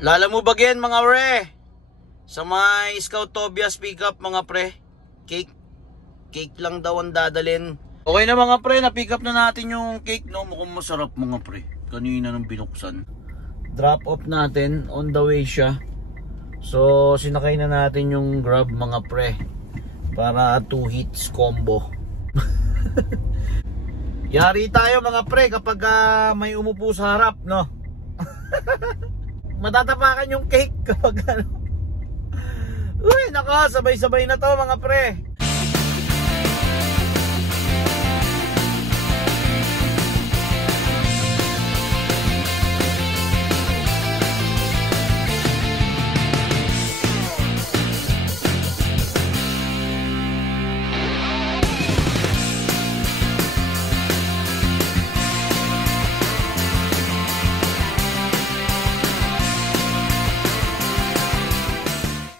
Lala mo bagyan mga pre. Sa may Scout Tobias pickup mga pre. Cake lang daw ang dadalhin. Okay na mga pre, na-pick up na natin yung cake, no? Mukhang masarap mga pre. Kanina nung binuksan. Drop off natin, on the way siya. So sinakay na natin yung Grab mga pre. Para 2 hits combo. Yari tayo mga pre kapag may umupo sa harap, no? Matatapakan yung cake kapag ano. Uy, nako, sabay-sabay na to mga pre.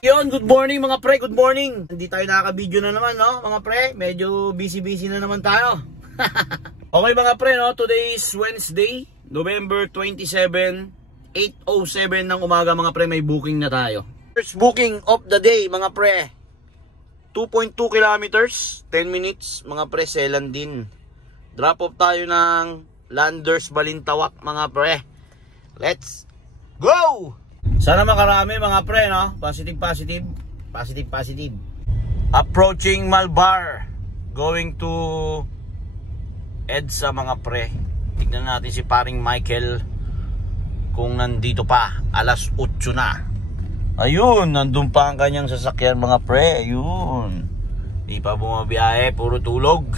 Yon, good morning mga pre, good morning. Hindi tayo nakaka-video na naman, no mga pre. Medyo busy na naman tayo. Okay mga pre, no, today is Wednesday, November 27, 8:07 ng umaga mga pre. May booking na tayo. First booking of the day mga pre, 2.2 kilometers, 10 minutes mga pre, Selan din. Drop off tayo ng Landers Balintawak mga pre. Let's go! Sana makarami mga pre, no? Positive. Approaching Malbar, going to EDSA mga pre. Tignan natin si paring Michael kung nandito pa. Alas 8 na. Ayun, nandun pa ang kanyang sasakyan mga pre. Ayun, di pa bumabiyahe, puro tulog.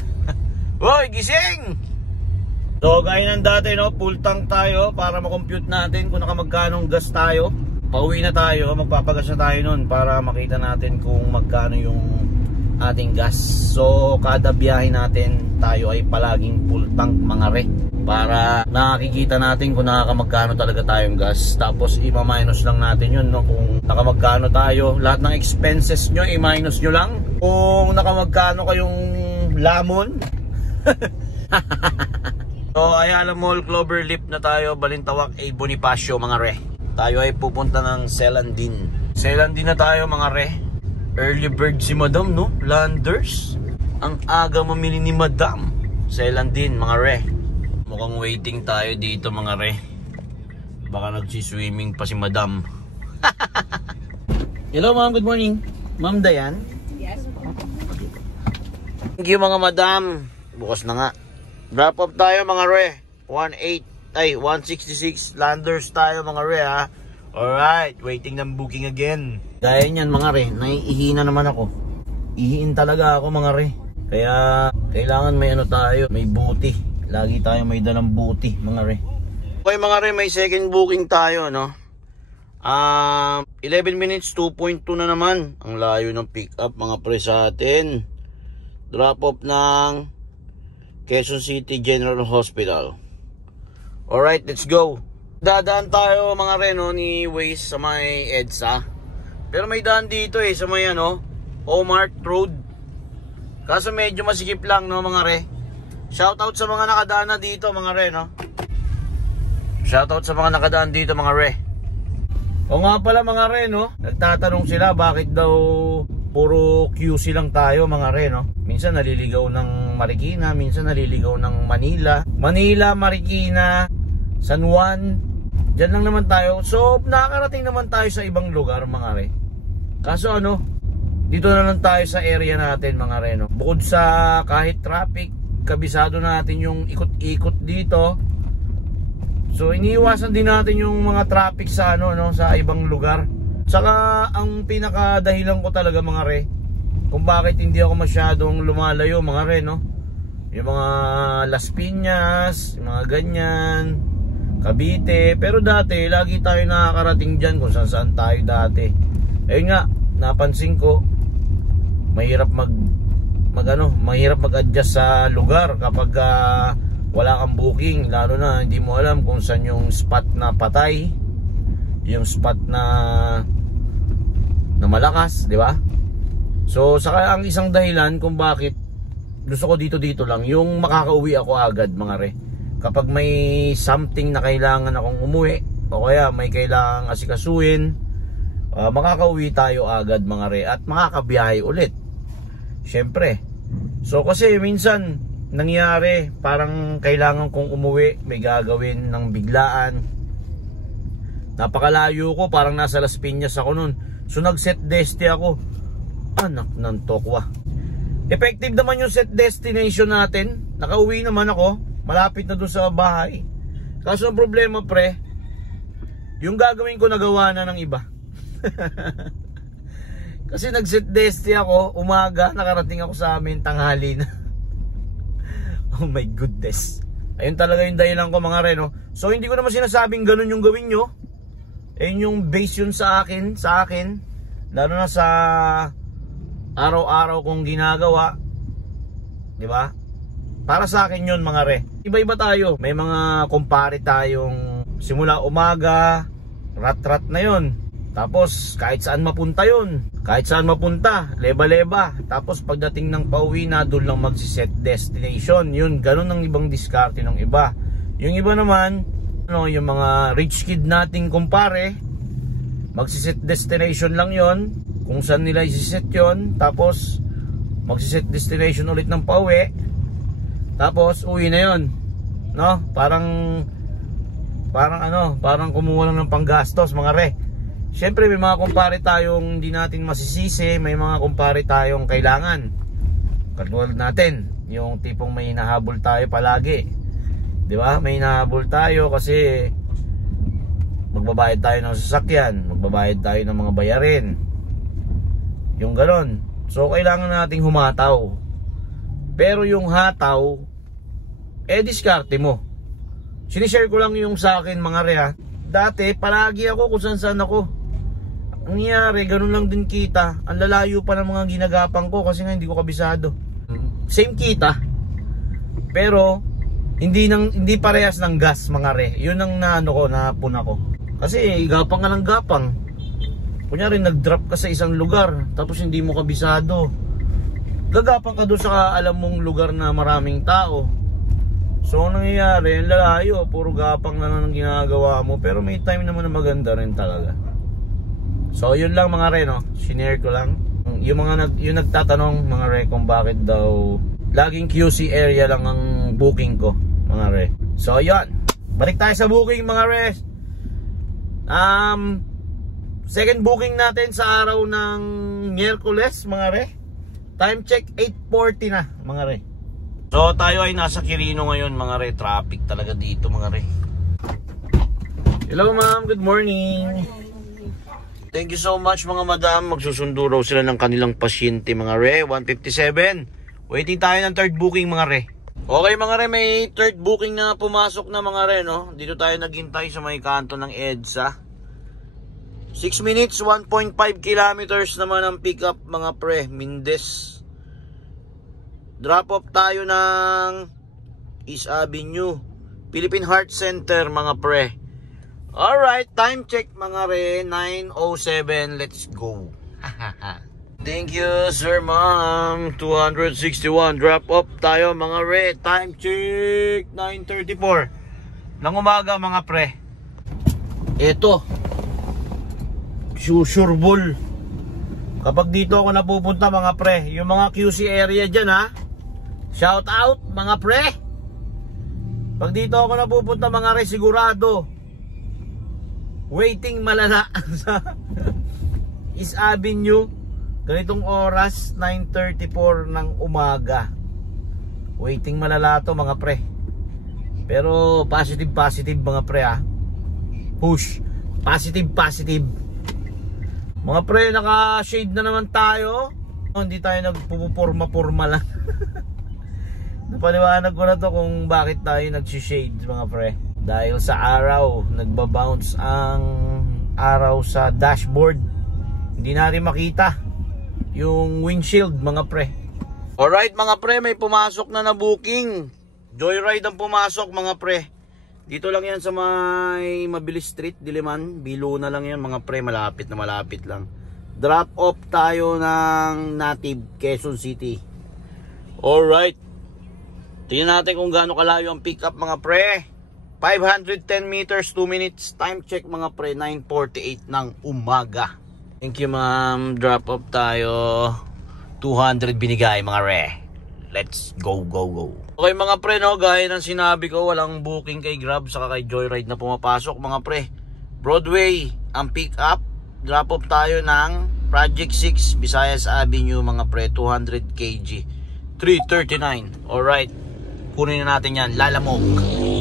Hoy, gising! So gaya ng dati, no? Full tank tayo para makompute natin kung nakamagkanong gas tayo. Pauwi na tayo, magpapagas na tayo nun para makita natin kung magkano yung ating gas. So kada biyahe natin tayo ay palaging full tank mga re, para nakikita natin kung nakakamagkano talaga tayong gas. Tapos i-minus lang natin yun, no? Kung nakamagkano tayo, lahat ng expenses nyo i-minus nyo lang. Kung nakamagkano kayong lamon. So Ayala Mall, Cloverleaf na tayo, Balintawak, A. Bonifacio mga re. Tayo ay pupunta ng Selan din na tayo mga re. Early bird si Madam, no? Landers. Ang aga mamili ni Madam. Selan din mga re. Mukhang waiting tayo dito mga re. Baka nagsiswimming pa si Madam. Hello ma'am, good morning. Ma'am Dayan? Yes. Thank you mga Madam. Bukas na nga. Drop off tayo mga re. 166 Landers tayo mga re, ha. Alright, waiting ng booking again. Gaya niyan mga re, naiihina naman ako. Ihiin talaga ako mga re. Kaya kailangan may ano tayo, may booty. Lagi tayo may dalang booty mga re. Okay mga re, may second booking tayo, no. 11 minutes, 2.2 na naman. Ang layo ng pick up mga pre sa atin. Drop off ng Quezon City General Hospital. Alright, let's go. Dadaan tayo mga reno ni Waze sa may EDSA. Pero may daan dito sa may ano, Omart Road. Kaso medyo masikip lang, no mga re. Shoutout sa mga nakadaan na dito mga re, no. Shoutout sa mga nakadaan dito mga re. O nga pala mga re, no. Nagtatanong sila bakit daw puro QC lang tayo mga re, no. Minsan naliligaw ng Marikina, minsan naliligaw ng Manila, Marikina, San Juan. Diyan lang naman tayo. So nakakarating naman tayo sa ibang lugar mga re. Kaso ano, dito na lang tayo sa area natin mga re, no? Bukod sa kahit traffic, kabisado natin yung ikot-ikot dito. So iniiwasan din natin yung mga traffic sa ano, no, sa ibang lugar. Saka ang pinakadahilan ko talaga mga re, kung bakit hindi ako masyadong lumalayo mga re, no? Yung mga Las Piñas, yung mga ganyan, Cavite. Pero dati lagi tayo nakakarating dyan kung saan tayo dati. Ayun nga, napansin ko mahirap mahirap mag-adjust sa lugar kapag wala kang booking, lalo na hindi mo alam kung saan yung spot na patay, yung spot na malakas, di ba? So saka ang isang dahilan kung bakit gusto ko dito lang, yung makakauwi ako agad mga re. Kapag may something na kailangan akong umuwi, o kaya may kailangang asikasuhin, makakauwi tayo agad mga re at makakabiyahe ulit. Syempre. So kasi minsan nangyari parang kailangan kong umuwi, may gagawin ng biglaan. Napakalayo ko, parang nasa Las Piñas ako nun. So nag-set desti ako. Anak ng tokwa. Effective naman yung set destination natin. Nakauwi naman ako, malapit na dun sa bahay. Kaso ang problema pre, yung gagawin ko nagawa na ng iba. Kasi nag-set desti ako, umaga, nakarating ako sa amin, tanghali na. Oh my goodness. Ayun talaga yung dahilan ko mga reno. So hindi ko naman sinasabing ganun yung gawin nyo. Ayun yung base yun sa akin. Lalo na sa araw-araw kong ginagawa. Diba? Para sa akin yun mga re. Iba-iba tayo. May mga kumpare tayong simula umaga, rat-rat na yun. Tapos kahit saan mapunta yun. Kahit saan mapunta, leba-leba. Tapos pagdating ng pauwi na, doon lang magsiset destination. Yun, ganun ang ibang diskarte ng iba. Yung iba naman, yung mga rich kid nating kumpare, magsiset destination lang yon, kung saan nila isiset yon. Tapos magsiset destination ulit ng pauwi. Tapos uwi na yon, no? Parang kumuha lang ng panggastos mga re. Siyempre may mga kumpare tayong hindi natin masisisi, may mga kumpare tayong kailangan. Katulad natin, yung tipong may hinahabol tayo palagi. 'Di ba? May hinahabol tayo kasi magbabayad tayo ng sasakyan, magbabayad tayo ng mga bayarin. Yung gano'n. So kailangan nating humataw. Pero yung hataw, diskarte mo. Sinishare ko lang yung sa akin mga re ha. Dati, palagi ako kung saan ako. Ang nangyari, ganun lang din kita. Ang lalayo pa ng mga ginagapang ko kasi nga hindi ko kabisado. Same kita. Pero, hindi parehas ng gas mga re. Yun ang napuna ko. Kasi, gapang ka ng gapang. Kunyari, nag-drop ka sa isang lugar, tapos hindi mo kabisado. Gagapang ka doon sa alam mong lugar na maraming tao. So ang nangyayari, ang lalayo, puro gapang na lang ang ginagawa mo. Pero may time naman na maganda rin talaga. So yun lang mga re, no? Shinare ko lang. Yung nagtatanong mga re kung bakit daw laging QC area lang ang booking ko mga re. So yun, balik tayo sa booking mga re. Second booking natin sa araw ng Miyerkules mga re. Time check 8:40 na mga re. So tayo ay nasa Quirino ngayon mga re. Traffic talaga dito mga re. Hello ma'am, good morning. Thank you so much mga madam. Magsusundo raw sila ng kanilang pasyente mga re. 157. Waiting tayo ng third booking mga re. Okay mga re, may third booking na pumasok na mga re, no? Dito tayo naghintay sa may kanto ng EDSA. 6 minutes, 1.5 kilometers naman ang pick up mga pre. Mindes. Drop off tayo ng East Avenue, Philippine Heart Center mga pre. Alright, time check mga re, 9:07. Let's go. Thank you sir ma'am. 261. Drop off tayo mga re. Time check 9:34 ng umaga mga pre. Ito Susurbol. Kapag dito ako napupunta mga pre, yung mga QC area dyan ha, shout out mga pre. Pag dito ako napupunta mga re, sigurado waiting malala sa East Avenue. Ganitong oras, 9:34 ng umaga. Waiting malala to mga pre. Pero positive mga pre ha. Push. Positive. Mga pre, naka-shade na naman tayo. Hindi tayo nagpupurma-purma lang. Napaliwanag ko na to kung bakit tayo nag-shade mga pre. Dahil sa araw, nagbabounce ang araw sa dashboard. Hindi natin makita yung windshield mga pre. Alright mga pre, may pumasok na booking. Joyride ang pumasok mga pre. Dito lang yan sa may Mabilis Street, Diliman. Bilo na lang yan mga pre, malapit lang. Drop off tayo ng Native, Quezon City. Alright. Tingnan natin kung gaano kalayo ang pick up mga pre. 510 meters, 2 minutes. Time check mga pre, 9:48 ng umaga. Thank you ma'am. Drop off tayo. 200 binigay mga re. Let's go, go, go. Okay mga pre, no, gaya ng sinabi ko, walang booking kay Grab saka kay Joyride na pumapasok mga pre. Broadway ang pick up. Drop off tayo ng Project 6 Visayas Avenue mga pre, 200 kg, 339. Alright, kunin na natin yan, Lalamog.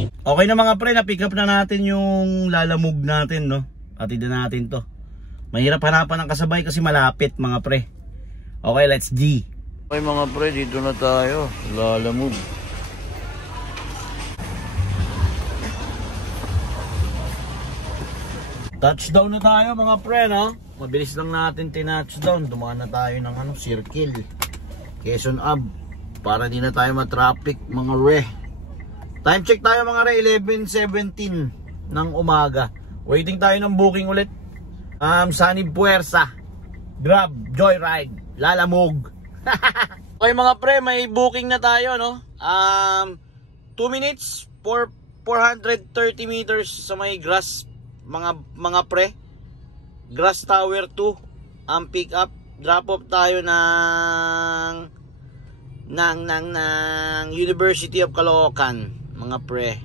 Okay na mga pre, na-pick up na natin yung Lalamog natin, no? Atid na natin to. Mahirap hanapan ng kasabay kasi malapit mga pre. Okay, let's G. Okay mga pre, dito na tayo, Lalamog. Touchdown na tayo mga pre, no? Mabilis lang natin tinouchdown. Dumaan na tayo ng circle, Quezon Ave, para di na tayo matraffic mga re. Time check tayo mga re, 11:17 ng umaga. Waiting tayo ng booking ulit. Sunny Puersa, Grab, Joyride, Lalamog. Okay mga pre, may booking na tayo, no? 2 minutes for 430 meters sa may grass mga pre. Grass Tower 2 ang pick up. Drop off tayo ng University of Caloocan mga pre.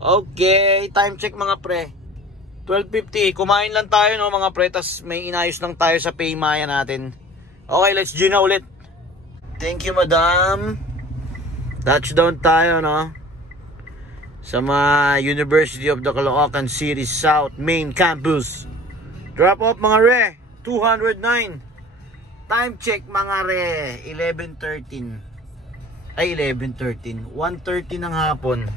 Okay, time check mga pre, 12:50. Kumain lang tayo, no mga pre, tas may inayos lang tayo sa Paymaya natin. Okay, let's G na ulit. Thank you madam. Touchdown tayo, no, sa mga University of the Caloocan City South Main Campus. Drop off mga re, 209. Time check mga re, 11:13. Ay 11:13, 1:30 ng hapon,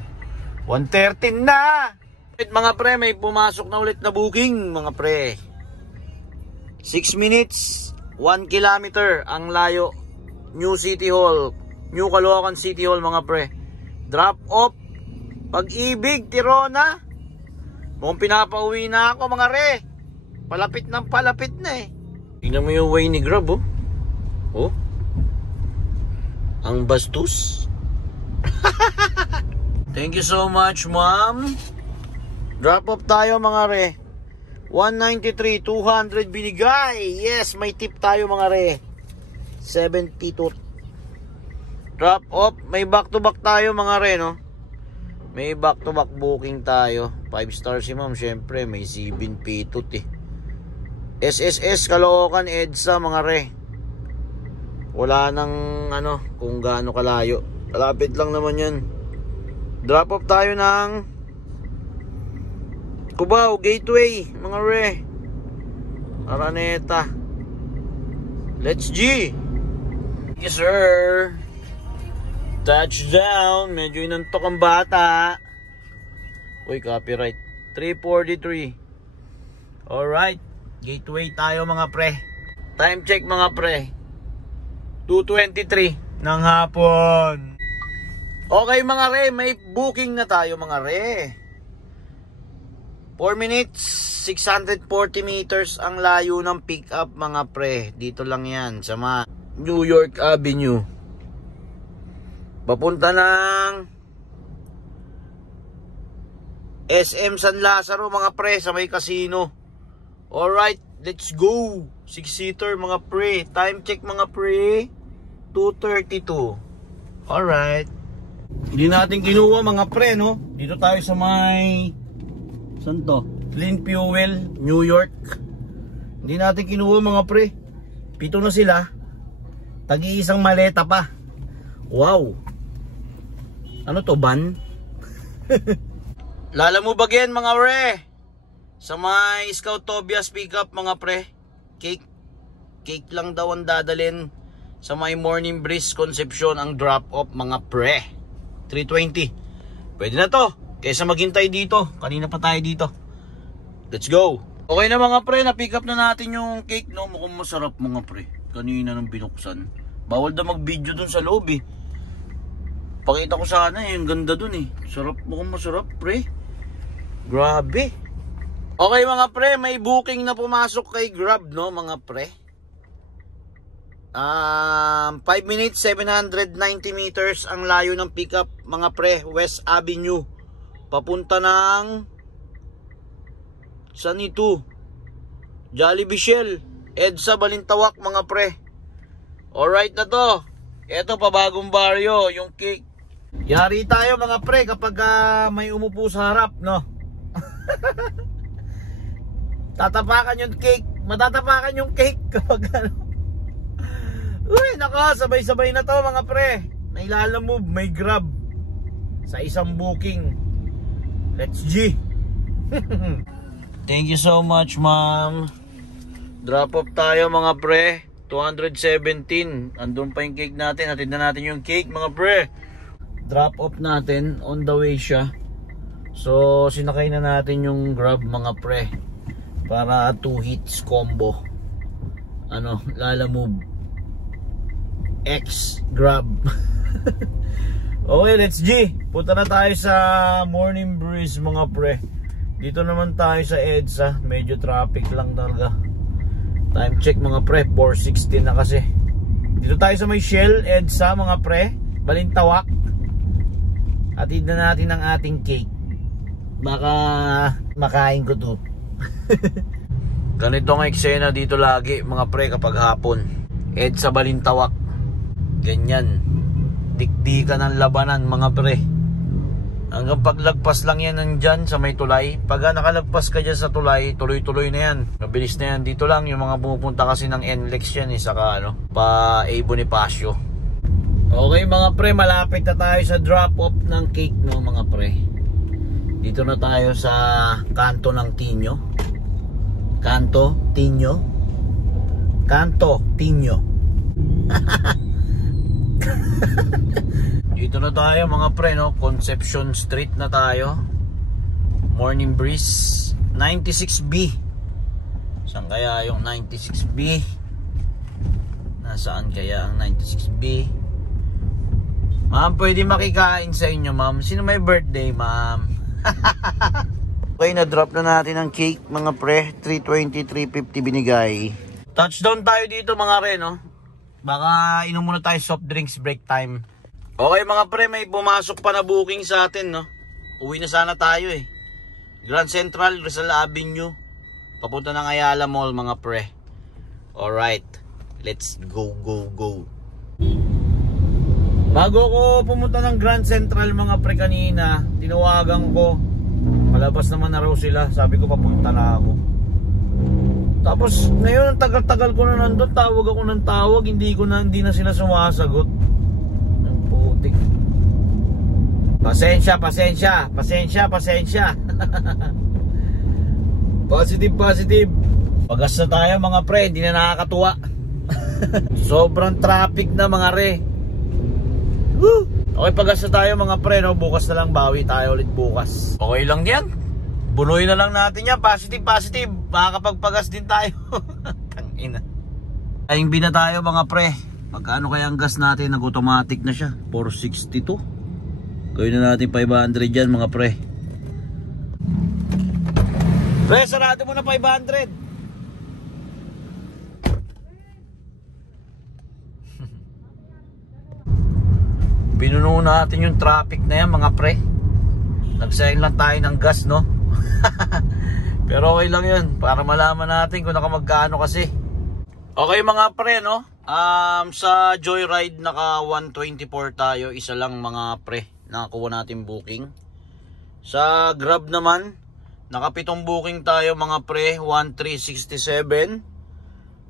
1:13 na. Mga pre, may pumasok na ulit na booking mga pre. 6 minutes, 1 kilometer ang layo. New City Hall, New Caloocan City Hall mga pre. Drop off Pag-ibig, Tirona. Mukhang pinapauwi na ako mga re. Palapit ng palapit na eh. Tingnan mo yung way ni Grab, oh. Oh. Ang bastos. Thank you so much, ma'am. Drop off tayo mga re. 193, 200 binigay. Yes, may tip tayo mga re. 72. Drop off. May back to back tayo mga re, no? May back to back booking tayo. 5 stars si ma'am, syempre. May 7 pitot eh. SSS Caloocan EDSA mga re. Wala nang ano kung gaano kalayo. Malapit lang naman yan. Drop off tayo ng Cubao Gateway mga re. Araneta. Let's G. Yes sir. Touchdown. Medyo inantok ang bata. Uy, copyright. 343. Alright. Gateway tayo mga pre. Time check mga pre, 2:23 ng hapon. Okay mga re, may booking na tayo mga re. 4 minutes, 640 meters ang layo ng pick up mga pre. Dito lang yan sa New York Avenue. Papunta ng SM San Lazaro mga pre, sa may casino. Alright, let's go. 6-seater mga pre. Time check mga pre, 2:32. Alright. Hindi natin kinuha mga pre, no? Dito tayo sa may saan to? Clean Fuel, New York. Hindi natin kinuha mga pre. 7 na sila. Tag-iisang maleta pa. Wow. Ano to, ban? Lalamog again mga pre. Sa may Scout Tobias pickup mga pre. Cake lang daw ang dadalhin. Sa may Morning Breeze Concepcion ang drop off mga pre. 320. Pwede na to. Kaysa maghintay dito. Kanina pa tayo dito. Let's go. Okay na mga pre, na pick up na natin yung cake, no? Mukhang masarap mga pre. Kanina nang binuksan. Bawal daw mag video dun sa loob eh. Pakita ko sana eh, yung ganda dun eh. Sarap, mukhang masarap pre. Grabe. Okay mga pre, may booking na pumasok kay Grab, no mga pre. 5 minutes, 790 meters ang layo ng pickup mga pre. West Avenue, papunta ng saan ito? Jollibee Shell, EDSA Balintawak mga pre. Alright na to. Ito pabagong baryo, yung cake. Yari tayo mga pre kapag may umupo sa harap, no? Tatapakan yung cake. Matatapakan yung cake kapag ano. Uy, nako, sabay-sabay na to mga pre. May lalamove, may grab sa isang booking. Let's G. Thank you so much, ma'am. Drop off tayo mga pre. 217. Andun pa yung cake natin. Hatid na natin yung cake mga pre. Drop off natin. On the way siya. So sinakay na natin yung grab mga pre. Para 2 hits combo. Ano, lalamove X grab. Okay, let's G. Punta na tayo sa Morning Breeze mga pre. Dito naman tayo sa EDSA. Medyo traffic lang talaga. Time check mga pre, 4:16 na kasi. Dito tayo sa may Shell, EDSA mga pre, Balintawak. Atid na natin ang ating cake. Baka makain ko to. Ganito ang eksena dito lagi mga pre kapag hapon. EDSA Balintawak. Ganyan. Dikdikan ng labanan mga pre. Hanggang paglagpas lang yan nandyan sa may tulay. Pag nakalagpas ka dyan sa tulay, tuloy-tuloy na yan. Mabilis na yan. Dito lang yung mga pumupunta kasi ng NLEX yan saka ano, pa A. Bonifacio. Okay mga pre, malapit na tayo sa drop off ng cake no mga pre. Dito na tayo sa kanto ng Tinyo. Kanto Tinyo. Kanto Tinyo. Dito na tayo mga pre no, Concepcion Street na tayo. Morning Breeze 96B. Saan kaya yung 96B? Nasaan kaya ang 96B? Ma'am, pwede makikain sa inyo ma'am. Sino may birthday ma'am? Okay, na-drop na natin ang cake mga pre. 320, 350 binigay. Touchdown tayo dito mga re no. Baka inom muna tayo soft drinks, break time. Okay mga pre, may pumasok pa na booking sa atin no. Uwi na sana tayo Grand Central, Rizal Avenue. Papunta ng Ayala Mall mga pre. Alright, let's go, go, go. Bago ko pumunta ng Grand Central mga pre kanina, tinawagan ko. Palabas naman na raw sila, sabi ko papunta na ako. Tapos ngayon ang tagal-tagal ko na nandun, tawag ako ng tawag, hindi na sila sumasagot. Ang putik. Pasensya. Positive. Pagas na tayo mga pre, hindi na nakakatuwa. Sobrang traffic na mga re. Woo! Okay, pagas na tayo mga pre no? Bukas na lang, bawi tayo ulit bukas. Okay lang yan. Bunuin na lang natin yan. Positive. Makakapagpagas din tayo. Tangina. Aying bina tayo mga pre. Pagkano kaya ang gas natin? Nag-automatic na siya. 462. Gawin na natin 500 yan mga pre. Pre, sarado mo na 500. Pinuno natin yung traffic na yan mga pre. Nagsayang lang tayo ng gas no. Pero okay lang yun, para malaman natin kung nakamagkano kasi. Okay mga pre no, sa Joyride naka 124 tayo. Isa lang mga pre, nakakuha natin booking. Sa Grab naman naka 7 booking tayo mga pre, 1367.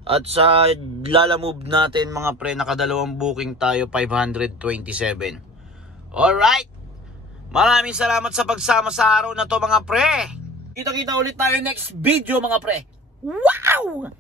At sa Lalamove natin mga pre, naka 2 booking tayo, 527. Alright, maraming salamat sa pagsama sa araw na to mga pre. Kita-kita ulit tayo next video mga pre. Wow!